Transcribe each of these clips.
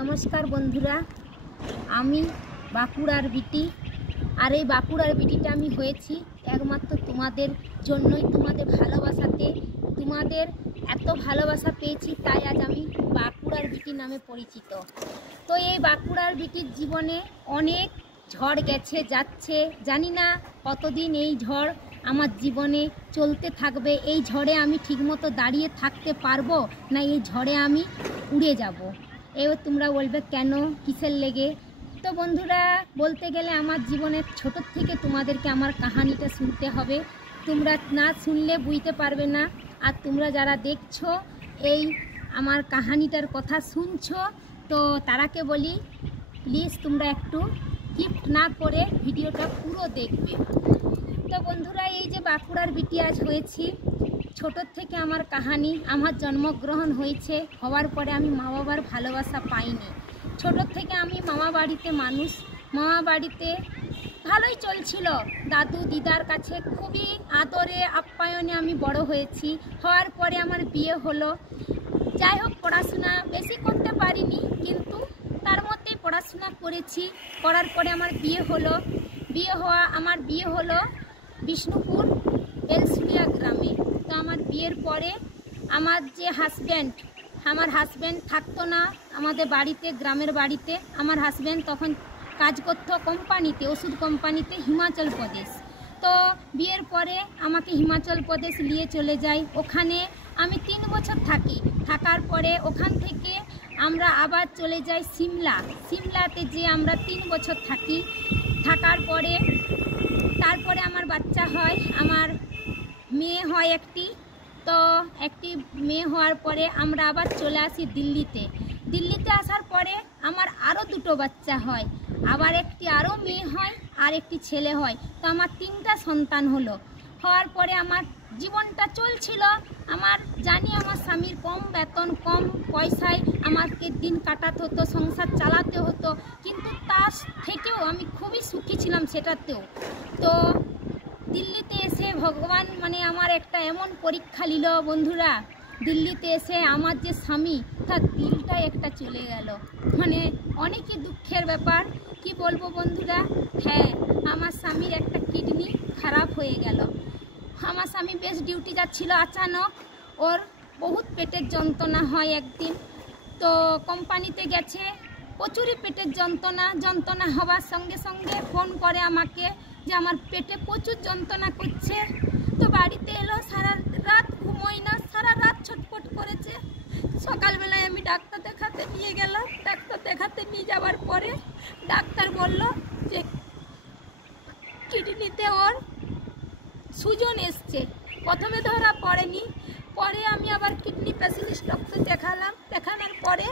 नमस्कार बंधुरा आमी बाँकुड़ार बिटी और ये बाँकुड़ार बिटिटा आमी होयेछि एकमात्र तुम्हादेर जन्यई तुम्हादेर भालोबासाते तुम्हादेर एत भालोबासा पेयेछि ताई आज आमी बाँकुड़ार बिटी नामे परिचित। तो ये बाँकुड़ार बिटिर जीवने अनेक झड़ गेছে যাচ্ছে জানি না কতদিন এই ঝড় আমার জীবনে চলতে থাকবে। এই ঝড়ে আমি ঠিকমতো দাঁড়িয়ে থাকতে পারবো না এই ঝড়ে আমি উড়ে যাব। এবার তোমরা বলবে কেন কিসের লেগে। তো বন্ধুরা বলতে গেলে আমার জীবনের ছোট থেকে তোমাদেরকে আমার কাহিনীটা শুনতে হবে। তোমরা না শুনলে বুঝতে পারবে না। আর তোমরা যারা দেখছো এই আমার কাহিনীটার কথা শুনছো তো তারাকে বলি প্লিজ তোমরা একটু স্কিপ না করে ভিডিওটা পুরো দেখবে। তো বন্ধুরা এই যে বাঁকুড়ার বিটি আজ হয়েছি ছোট থেকে আমার কাহিনী। আমার জন্মগ্রহণ হয়েছে হওয়ার পরে আমি মা বাবার ভালোবাসা পাইনি। ছোট থেকে আমি মামা বাড়িতে মানুষ, মামা বাড়িতে ভালোই চলছিল। দাদু দিদার কাছে খুবই আদরে আপ্যায়নে আমি বড় হয়েছি। হওয়ার পরে আমার বিয়ে হলো। যাই হোক পড়াশোনা বেশি করতে পারিনি কিন্তু তার মধ্যেই পড়াশোনা করেছি। করার পরে আমার বিয়ে হলো। আমার বিয়ে হলো বিষ্ণুপুর বেলসুলিয়া গ্রামে। তো আমার বিয়ের পরে আমার যে আমার হাজব্যান্ড থাকতো না আমাদের বাড়িতে, গ্রামের বাড়িতে। আমার হাজব্যান্ড তখন কাজ করতো কোম্পানিতে, ওষুধ কোম্পানিতে, হিমাচল প্রদেশ। তো বিয়ের পরে আমাকে হিমাচল প্রদেশ নিয়ে চলে যাই। ওখানে আমি 3 বছর থাকি। থাকার পরে ওখান থেকে আমরা আবার চলে যাই সিমলাতে যে আমরা 3 বছর থাকি। থাকার পরে তারপরে আমার বাচ্চা হয়, আমার মেয়ে হয় একটি। তো একটি মেয়ে হওয়ার পরে আমরা আবার চলে আসি দিল্লিতে আসার পরে আমার আরও 2টো বাচ্চা হয়। আবার একটি আরও মেয়ে হয় আর একটি ছেলে হয়। তো আমার 3টা সন্তান হলো। হওয়ার পরে আমার জীবনটা চলছিল। আমার জানি আমার স্বামীর কম বেতন, কম পয়সায় আমাকে দিন কাটাতে হতো, সংসার চালাতে হতো। কিন্তু তার থেকেও আমি খুবই সুখী ছিলাম সেটাতেও। তো দিল্লিতে এসে ভগবান আমার একটা এমন পরীক্ষা নিল বন্ধুরা। দিল্লিতে এসে আমার যে স্বামী তার দিলটাই একটা চলে গেল। অনেকই দুঃখের ব্যাপার। কি বলবো বন্ধুরা, হ্যাঁ আমার স্বামীর একটা কিডনি খারাপ হয়ে গেল। আমার স্বামী বেশ ডিউটি যাচ্ছিল, আচানক ওর বহুত পেটের যন্ত্রণা হয় একদিন। তো কোম্পানিতে গেছে, প্রচুরই পেটের যন্ত্রণা হওয়ার সঙ্গে সঙ্গে ফোন করে আমাকে যে আমার পেটে প্রচুর যন্ত্রণা করছে। তো বাড়িতে এলো, সারা রাত ঘুমোই না, সারা রাত ছটফট করেছে। সকালবেলায় আমি ডাক্তার দেখাতে নিয়ে গেলাম। ডাক্তার দেখাতে নিয়ে যাওয়ার পরে ডাক্তার বলল যে কিডনিতে ওর সুজন এসছে। প্রথমে ধরা পড়েনি, পরে আমি আবার কিডনি স্পেশালিস্ট ডক্টর দেখালাম। দেখানোর পরে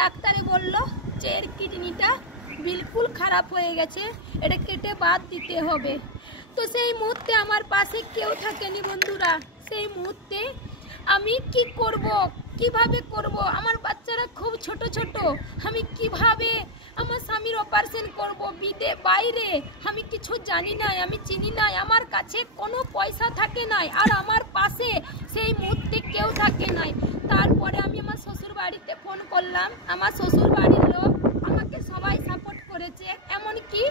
ডাক্তারে বলল যে এর কিডনিটা বিলকুল খারাপ হয়ে গেছে, এটা কেটে বাদ দিতে হবে। তো সেই মুহূর্তে আমার পাশে কেউ থাকেনি বন্ধুরা। সেই মুহূর্তে আমি কি করব, কিভাবে করব? আমার বাচ্চারা খুব ছোট ছোট। আমি কিভাবে আমার স্বামীর অপারেশন করব বাইরে? আমি কিছু জানি না, আমি চিনি না, আমার কাছে কোনো পয়সা থাকে নাই, আর আমার পাশে সেই মুহূর্তে কেউ থাকে নাই। তারপরে আমি আমার শ্বশুর বাড়িতে ফোন করলাম। আমার শ্বশুর বাড়ির লোক আমাকে সবাই সাপোর্ট করেছে, এমনকি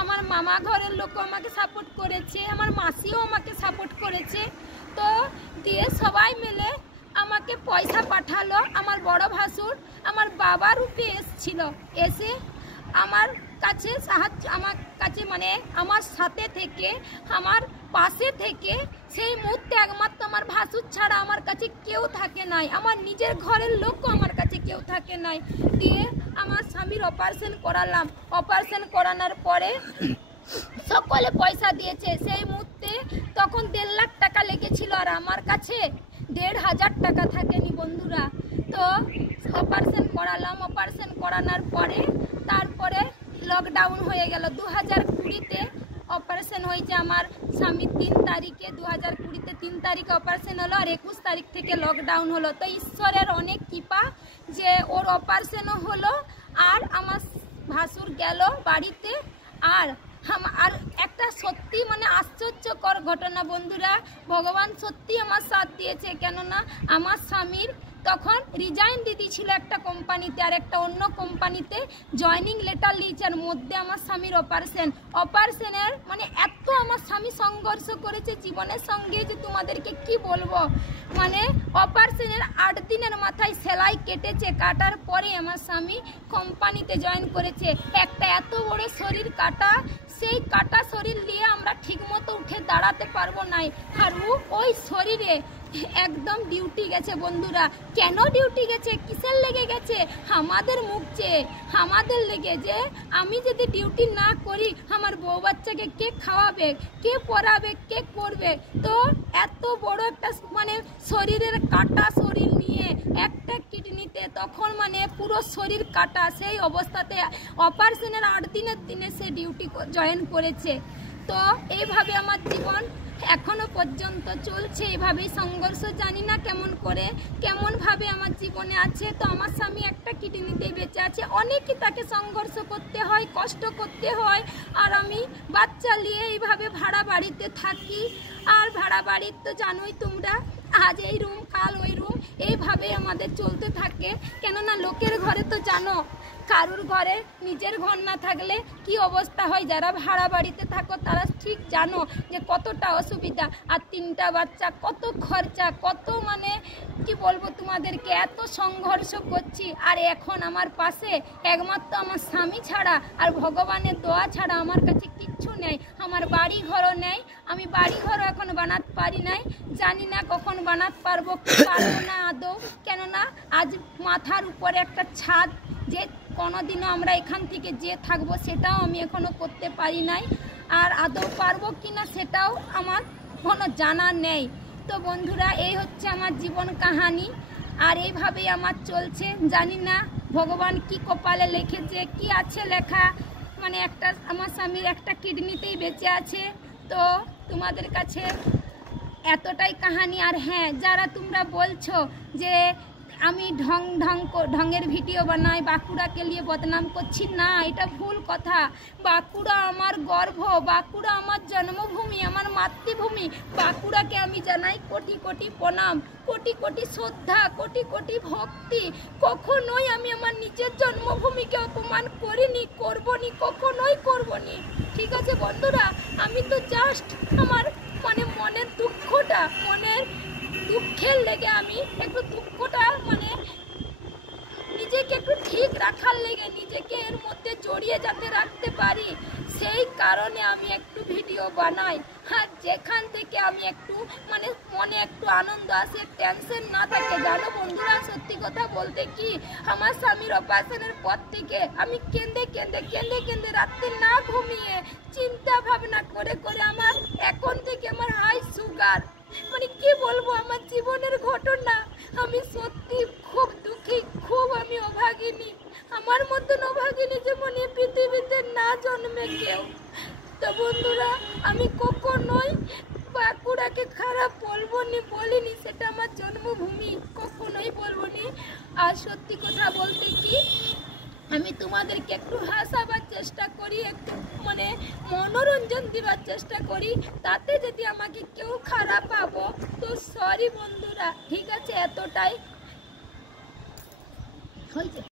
আমার মামা ঘরের লোকও আমাকে সাপোর্ট করেছে, আমার মাসিও আমাকে সাপোর্ট করেছে। তো দিয়ে সবাই মিলে আমাকে পয়সা পাঠালো। আমার বড় ভাসুর আমার বাবার রূপে এসেছিল, এসে আমার কাছে আমার সাথে থেকে, আমার পাশে থেকে। সেই মুহূর্তে একমাত্র আমার ভাসুর ছাড়া আমার কাছে কেউ থাকে নাই, আমার নিজের ঘরের লোকও আমার কাছে কেউ থাকে নাই। দিয়ে আমার স্বামীর অপারেশন করালাম। অপারেশন করানোর পরে সকলে পয়সা দিয়েছে। সেই মুহূর্তে তখন 1.5 লাখ টাকা লেগেছিল, আর আমার কাছে 1,500 টাকা থাকেনি বন্ধুরা। তো অপারেশন করালাম। অপারেশন করানোর পরে তারপরে লকডাউন হয়ে গেল। 2020-তে অপারেশন হয়েছে আমার স্বামীর 3 তারিখে। 2020-তে 3 তারিখে অপারেশন হলো, আর 21 তারিখ থেকে লকডাউন হলো। তো ঈশ্বরের অনেক কৃপা যে ওর অপারেশনও হলো, আর আমার ভাসুর গেল বাড়িতে। আর একটা সত্যি আশ্চর্যকর ঘটনা বন্ধুরা, ভগবান সত্যি আমার সাথ দিয়েছে। কেননা আমার স্বামীর তখন রিজাইন দিয়ে দিয়েছিল একটা কোম্পানিতে, আর একটা অন্য কোম্পানিতে জয়নিং লেটার লিয়েছে। আর মধ্যে আমার স্বামীর অপারেশনের মানে এত আমার স্বামী সংঘর্ষ করেছে জীবনের সঙ্গে যে তোমাদেরকে কি বলবো। মানে অপারেশনের 8 দিনের মাথায় সেলাই কেটেছে, কাটার পরে আমার স্বামী কোম্পানিতে জয়েন করেছে। একটা এত বড় শরীর কাটা, সেই কাটা শরীর নিয়ে আমরা ঠিকমতো উঠে দাঁড়াতে পারবো না। আর ওই শরীরে একদম ডিউটি গেছে বন্ধুরা। কেন ডিউটি গেছে, কিসের লেগে গেছে? আমাদের মুখ চেয়ে, আমাদের লেগে, যে আমি যদি ডিউটি না করি আমার বউ বাচ্চাকে কে খাওয়াবে, কে পড়াবে, কে করবে? তো এত বড় একটা মানে শরীরের কাটা শরীর নিয়ে একটা কিডনিতে তখন মানে পুরো শরীর কাটা, সেই অবস্থাতে অপারেশনের 8 দিনের দিনে সে ডিউটি জয়েন করেছে। তো এইভাবে আমার জীবন এখনো পর্যন্ত চলছে, এইভাবেই সংঘর্ষ। জানি না কেমন ভাবে আমার জীবনে আছে। তো আমার স্বামী একটা কিডনিতেই বেঁচে আছে, অনেকই তাকে সংঘর্ষ করতে হয়, কষ্ট করতে হয়। আর আমি বাচ্চা নিয়ে এইভাবে ভাড়া বাড়িতে থাকি। আর ভাড়া বাড়ির তো জানোই তোমরা, আজ এই রুম কাল ওই রুম, এইভাবে আমাদের চলতে থাকে। কেননা লোকের ঘরে তো জানো, কারুর ঘরে নিজের ঘর না থাকলে কি অবস্থা হয়। যারা ভাড়া বাড়িতে থাকো তারা ঠিক জানো যে কতটা অসুবিধা। আর 3টা বাচ্চা, কত খরচা, কত মানে কি বলবো তোমাদেরকে, এত সংঘর্ষ করছি। আর এখন আমার পাশে একমাত্র আমার স্বামী ছাড়া আর ভগবানের দোয়া ছাড়া আমার কাছে কিচ্ছু নেই। আমার বাড়ি ঘরও নেই, আমি বাড়ি ঘরও এখন বানাতে পারি নাই। জানি না কখন বানাতে পারবো কি পারবো না আদৌ। কেননা আজ মাথার উপরে একটা ছাদ, যে কোনোদিনও আমরা এখান থেকে যে থাকবো সেটাও আমি এখনো করতে পারি নাই। আর আদৌ পারবো কিনা সেটাও আমার কোনো জানা নেই। তো বন্ধুরা, এই হচ্ছে আমার জীবন কাহানি। আর এইভাবেই আমার চলছে। জানি না ভগবান কি কপালে লিখেছে, কি আছে লেখা। মানে একটা আমার স্বামীর একটা কিডনিতেই বেঁচে আছে। তো তোমাদের কাছে এতটাই কাহানি। আর হ্যাঁ, যারা তোমরা বলছো যে আমি ঢঙের ভিডিও বানাই, বাঁকুড়াকে নিয়ে বদনাম করছি, না, এটা ভুল কথা। বাঁকুড়া আমার গর্ব, বাঁকুড়া আমার জন্মভূমি, আমার মাতৃভূমি। বাঁকুড়াকে আমি জানাই কোটি কোটি প্রণাম, কোটি কোটি শ্রদ্ধা, কোটি কোটি ভক্তি। কখনোই আমি আমার নিজের জন্মভূমিকে অপমান করিনি, করবনি, কখনোই করবনি। ঠিক আছে বন্ধুরা, আমি তো জাস্ট আমার মানে মনের দুঃখটা, মনের দুঃখের লেগে আমি একটু দুঃখটা মানে নিজেকে একটু ঠিক রাখার লেগে, নিজেকে এর মধ্যে জড়িয়ে যাতে রাখতে পারি, সেই কারণে আমি একটু ভিডিও বানাই। আর যেখান থেকে আমি একটু মানে মনে একটু আনন্দ আসে, টেনশন না থাকে। জানো বন্ধুরা, সত্যি কথা বলতে কি, আমার স্বামীর অপারেশনের পর থেকে আমি কেঁদে রাত্রে না ঘুমিয়ে চিন্তা ভাবনা করে আমার এখন থেকে আমার হাই সুগার, মানে কি বলবো আমার জীবনের ঘটনা। আমি সত্যি খুব দুঃখী, খুব আমি অভাগিনী। আমার মতন অভাগিনী যেমন এই পৃথিবীতে না জন্মে কেউ। তো বন্ধুরা, আমি কখনোই বাঁকুড়াকে খারাপ বলিনি, সেটা আমার জন্মভূমি, কখনোই বলবনি। আর সত্যি কথা বলতে কি, আমি তোমাদেরকে একটু হাসাবার চেষ্টা করি, একটু মানে মনোরঞ্জন দেওয়ার চেষ্টা করি। তাতে যদি আমাকে কেউ খারাপ পাবো তো সরি বন্ধুরা, ঠিক আছে? এতটাই হয়েছে।